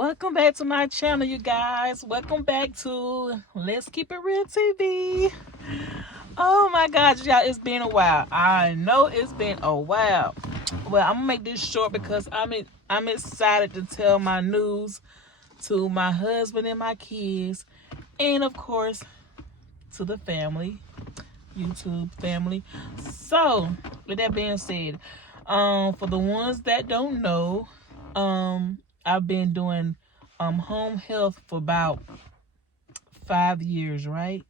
Welcome back to my channel, you guys. Welcome back to Let's Keep It Real TV. Oh my God, y'all, it's been a while. I know it's been a while. Well, I'm gonna make this short because I'm excited to tell my news to my husband and my kids, and of course to the family, YouTube family. So, with that being said, for the ones that don't know, I've been doing home health for about 5 years, right?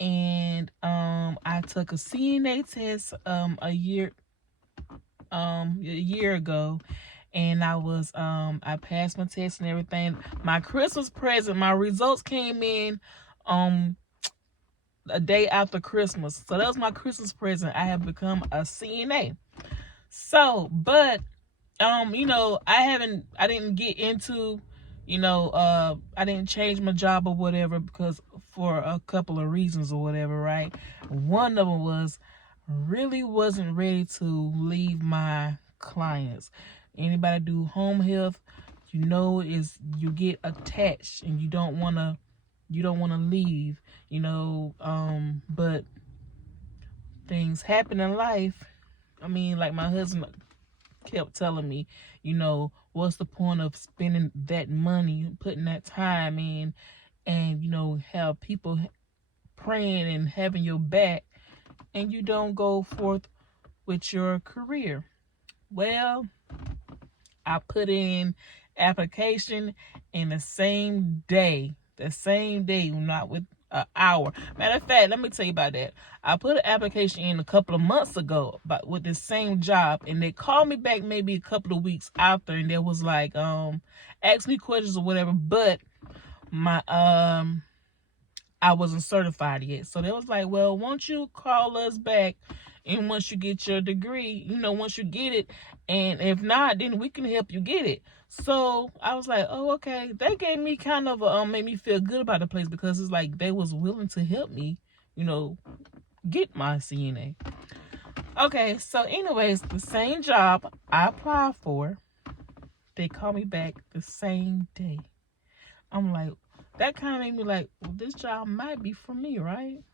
And I took a CNA test a year ago, and I passed my test and everything. My Christmas present, my results came in a day after Christmas. So that was my Christmas present. I have become a CNA. So, but I didn't get into, I didn't change my job or whatever because for a couple of reasons or whatever, right? One of them was really wasn't ready to leave my clients. Anybody do home health, is you get attached and you don't want to leave, but things happen in life. I mean, like my husband kept telling me, what's the point of spending that money, putting that time in, and, have people praying and having your back, and you don't go forth with your career. Well, I put in application in the same day, not with an hour. Matter of fact, let me tell you about that. I put an application in a couple of months ago, but with the same job, and they called me back maybe a couple of weeks after, and they was like, ask me questions or whatever, but my I wasn't certified yet. So they was like, well, won't you call us back, and once you get your degree, once you get it, and if not, then we can help you get it. So I was like, oh, okay. That gave me kind of made me feel good about the place, because it's like they was willing to help me, get my CNA. Okay, so anyways, the same job I applied for, they called me back the same day. I'm like, that kind of made me like, well, this job might be for me, right?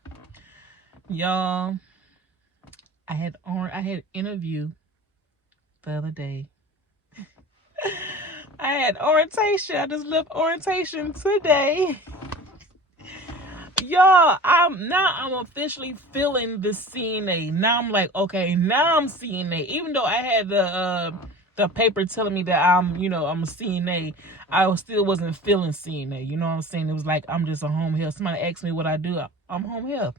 Y'all, I had an interview the other day. I had orientation. I just left orientation today. Y'all, I'm officially feeling the CNA. Now I'm like, okay, now I'm CNA. Even though I had the paper telling me that I'm a CNA, I still wasn't feeling CNA. You know what I'm saying? It was like, I'm just a home health. Somebody asked me what I do. I'm home health.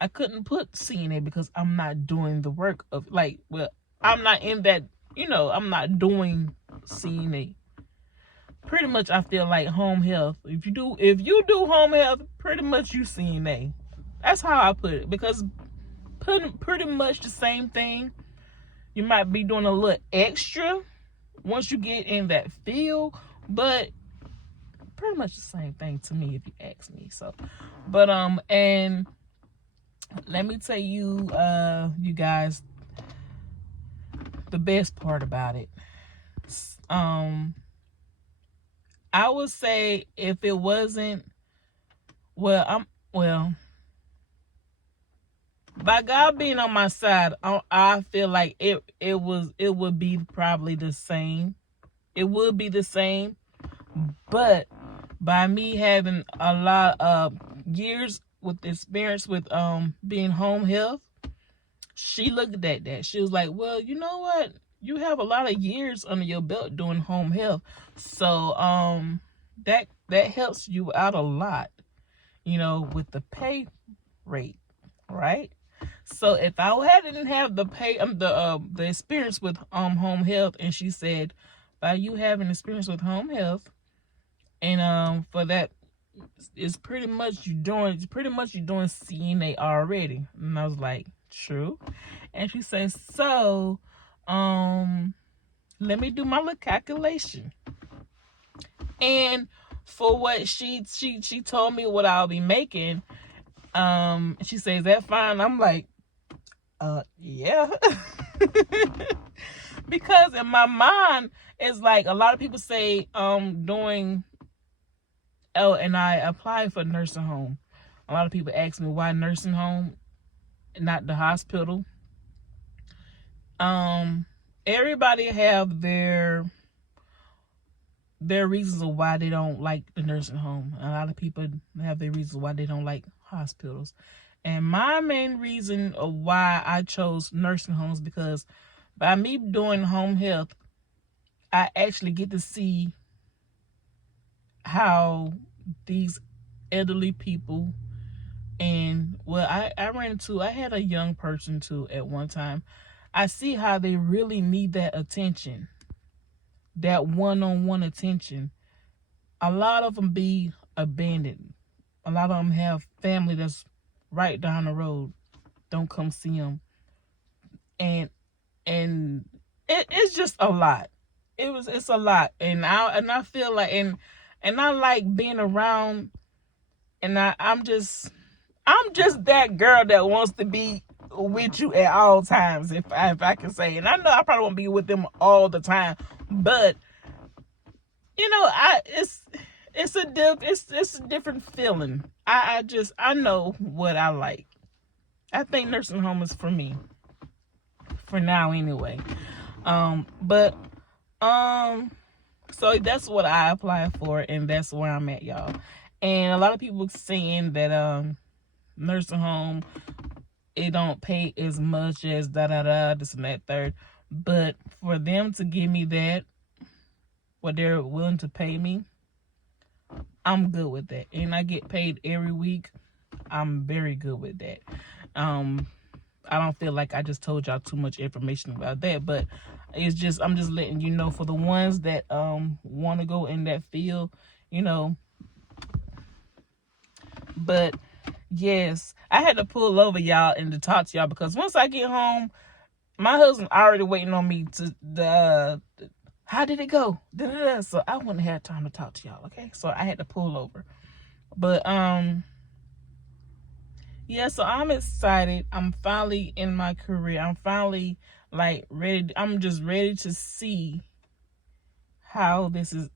I couldn't put CNA because I'm not doing the work of I'm not in that, I'm not doing CNA. Pretty much I feel like home health. If you do home health, pretty much you CNA. That's how I put it, because pretty much the same thing. You might be doing a little extra once you get in that field, but pretty much the same thing to me if you ask me. So, but and let me tell you, you guys, the best part about it. I would say if it wasn't, by God being on my side, I feel like it would be probably the same. It would be the same, but by me having a lot of years with experience with being home health, she looked at that. She was like, well, you know what? You have a lot of years under your belt doing home health. So that helps you out a lot, with the pay rate, right? So if I didn't have the pay the experience with home health, and she said, by you having experience with home health, and for that, it's pretty much you doing CNA already. And I was like, true. And she says, so let me do my little calculation. And for what she told me what I'll be making, she says, is that fine? I'm like, yeah. Because in my mind, it's like a lot of people say, and I applied for nursing home. A lot of people ask me why nursing home, not the hospital. Everybody have their reasons of why they don't like the nursing home. A lot of people have their reasons why they don't like hospitals. And my main reason of why I chose nursing homes, because by me doing home health, I actually get to see how these elderly people, and well, I had a young person too at one time. I see how they really need that attention, that one-on-one attention. A lot of them be abandoned. A lot of them have family that's right down the road, don't come see them, and it's just a lot. It's a lot, and I feel like, and I like being around, and I'm just that girl that wants to be with you at all times, if I can say. And I know I probably won't be with them all the time, but it's a different feeling. I know what I like. I think nursing home is for me for now anyway. But so that's what I applied for, and that's where I'm at, y'all. And a lot of people saying that nursing home, it don't pay as much as this and that third. But for them to give me that, what they're willing to pay me, I'm good with that. And I get paid every week. I'm very good with that. I don't feel like I just told y'all too much information about that, but I'm just letting you know, for the ones that want to go in that field, But yes, I had to pull over, y'all, and to talk to y'all, because once I get home, my husband already waiting on me to the how did it go? Da-da-da. So I wouldn't have time to talk to y'all, okay? So I had to pull over. But yeah, so I'm excited. I'm finally in my career. I'm finally like ready. I'm just ready to see how this is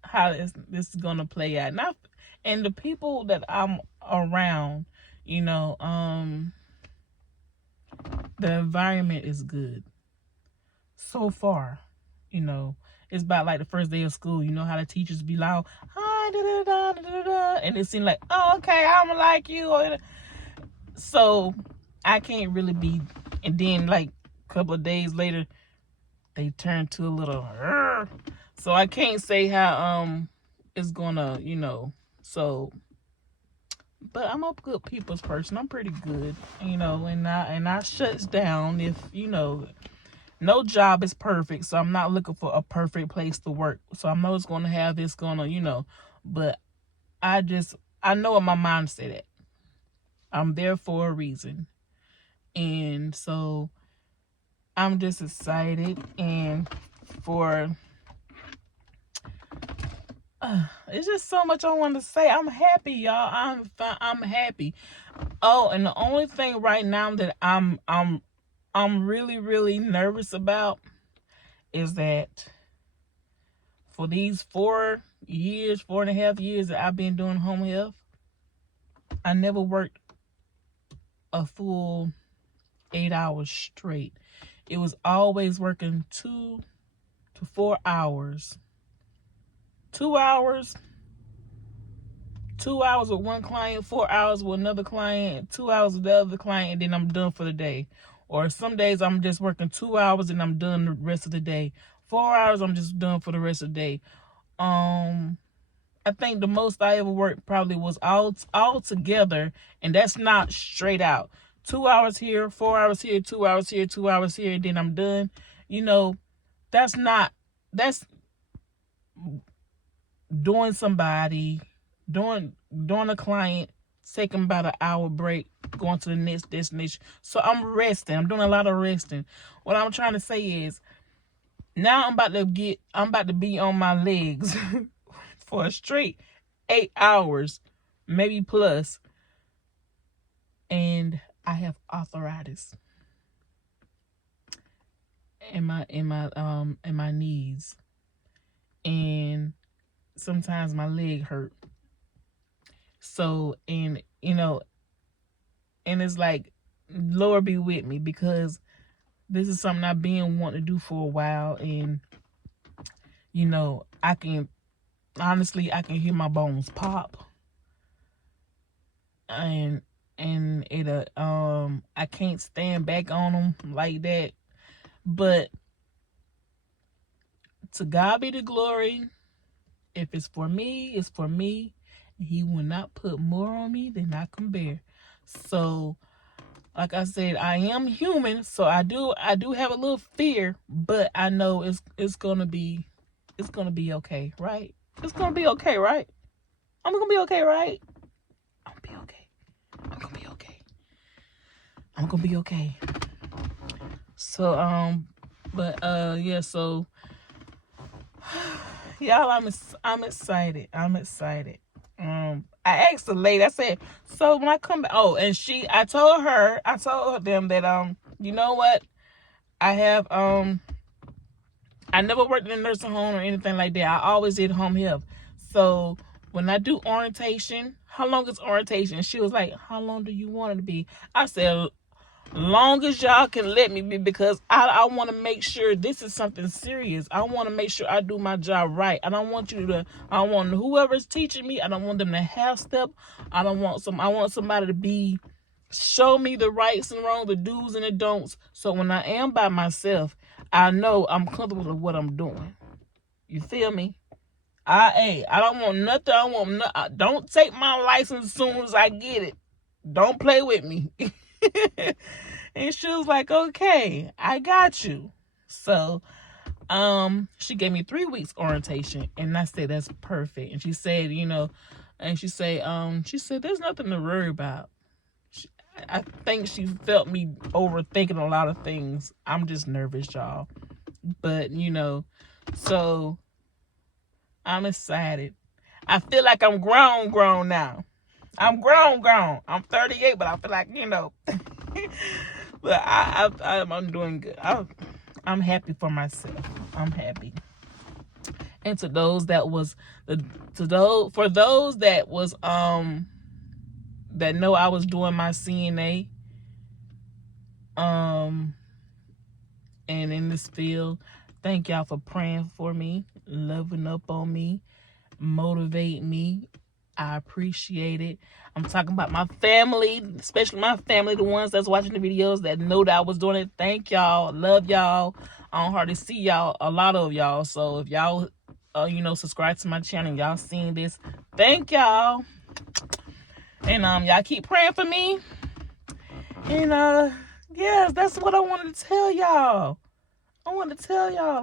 gonna play out. And the people that I'm around, the environment is good so far. It's about like the first day of school. You know how the teachers be loud, hi, da da da da da da, and it seems like, oh, okay, I'm like you. So I can't really be. And then like a couple of days later, they turn to a little. So I can't say how it's gonna, So, but I'm a good people's person. I'm pretty good, and I shuts down if no job is perfect, so I'm not looking for a perfect place to work. So I know it's gonna have this but I know in my mindset that I'm there for a reason. And so I'm just excited, and for it's just so much I want to say. I'm happy, y'all. I'm happy. Oh, and the only thing right now that I'm really, really nervous about is that for these 4.5 years that I've been doing home health, I never worked a full 8 hours straight. It was always working 2 to 4 hours. 2 hours. 2 hours with one client, 4 hours with another client, 2 hours with the other client, and then I'm done for the day. Or some days I'm just working 2 hours and I'm done the rest of the day. 4 hours, I'm just done for the rest of the day. I think the most I ever worked probably was all together, and that's not straight out. 2 hours here, 4 hours here, 2 hours here, 2 hours here, and then I'm done. That's doing a client, taking about an hour break, going to the next destination. So I'm resting. I'm doing a lot of resting. What I'm trying to say is, now I'm about to be on my legs for a straight 8 hours, maybe plus. And I have arthritis. in my knees, and sometimes my leg hurt. So, and and it's like, Lord be with me, because this is something I've been wanting to do for a while, and I can hear my bones pop, and it I can't stand back on them like that. But to God be the glory. If it's for me, it's for me. He will not put more on me than I can bear. So, like I said, I am human, so I do have a little fear, but I know it's gonna be okay, right? It's gonna be okay, right? I'm gonna be okay, right? I'm gonna be okay. I'm gonna be okay. I'm gonna be okay. So but yeah, so y'all, I'm excited. I asked the lady, I said, so when I come back, and I told them that you know what? I have I never worked in a nursing home or anything like that. I always did home health. So when I do orientation, how long is orientation? She was like, how long do you want it to be? I said, long as y'all can let me be, because I want to make sure this is something serious. I want to make sure I do my job right. I don't want whoever's teaching me, I don't want them to half step. I want somebody to show me the rights and wrongs, the do's and the don'ts. So when I am by myself, I know I'm comfortable with what I'm doing. You feel me? I don't want nothing. Don't take my license as soon as I get it. Don't play with me. And she was like, okay, I got you. So she gave me 3 weeks orientation, and I said that's perfect. And she said, she said there's nothing to worry about. I think she felt me overthinking a lot of things. I'm just nervous, y'all. But so I'm excited. I feel like I'm grown now. I'm grown. I'm 38, but I feel like, but I'm doing good. I'm happy for myself. I'm happy. And for those that know I was doing my CNA, and in this field, thank y'all for praying for me, loving up on me, motivate me. I appreciate it. I'm talking about my family, especially my family, the ones that's watching the videos that know that I was doing it. Thank y'all. Love y'all. I don't hardly see y'all, a lot of y'all. So if y'all, subscribe to my channel, y'all seen this, thank y'all. And y'all keep praying for me. And yeah, that's what I wanted to tell y'all.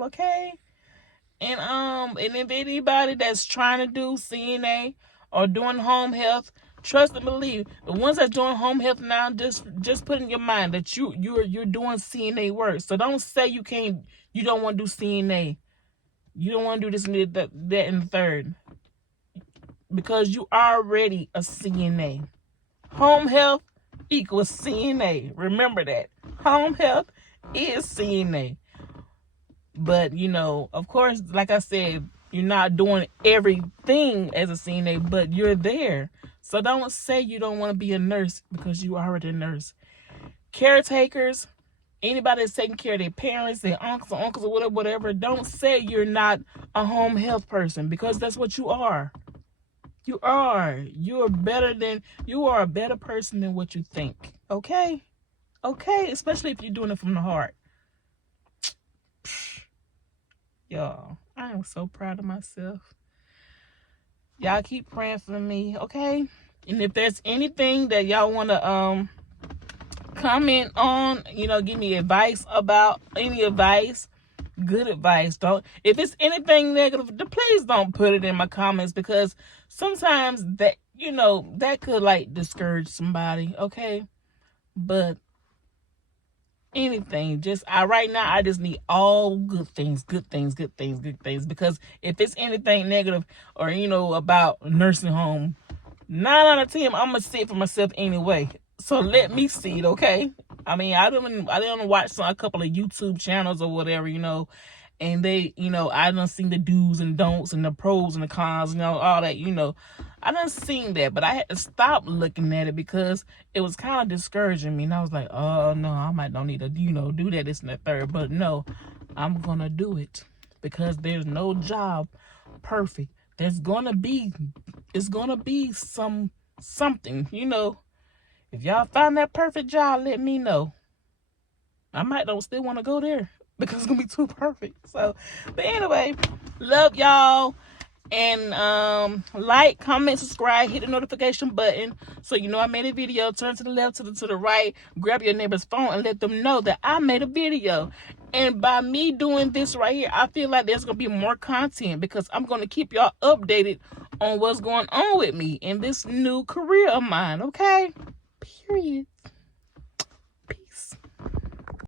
Okay? And if anybody that's trying to do CNA or doing home health, trust and believe, the ones that doing home health now, just put in your mind that you're doing CNA work. So don't say you don't want to do CNA. You don't want to do this and that and the third. Because you already a CNA. Home health equals CNA. Remember that. Home health is CNA. But, of course, like I said, you're not doing everything as a CNA, but you're there. So don't say you don't want to be a nurse, because you are already a nurse. Caretakers, anybody that's taking care of their parents, their uncles or whatever, don't say you're not a home health person, because that's what you are. You are. You are a better person than what you think. Okay? Okay? Especially if you're doing it from the heart. Y'all, I am so proud of myself. Y'all keep praying for me, okay? And if there's anything that y'all want to comment on, give me advice about, any advice, good advice. If it's anything negative, please don't put it in my comments, because sometimes that that could discourage somebody, okay? But anything, right now I just need all good things, because if it's anything negative or about nursing home, 9 out of 10 I'm gonna see it for myself anyway. So let me see it, okay? I mean, I didn't watch a couple of YouTube channels or whatever, and they, I done seen the do's and don'ts and the pros and the cons, all that, I done seen that, but I had to stop looking at it because it was kind of discouraging me, and I was like, oh no, I might don't need to, do that, this and that third, but no, I'm gonna do it because there's no job perfect. It's gonna be something, If y'all find that perfect job, let me know. I might don't still want to go there because it's gonna be too perfect. So, but anyway, love y'all. And like, comment, subscribe, hit the notification button so you know I made a video. Turn to the left, to the right, grab your neighbor's phone and let them know that I made a video. And by me doing this right here, I feel like there's gonna be more content because I'm gonna keep y'all updated on what's going on with me in this new career of mine. Okay, period.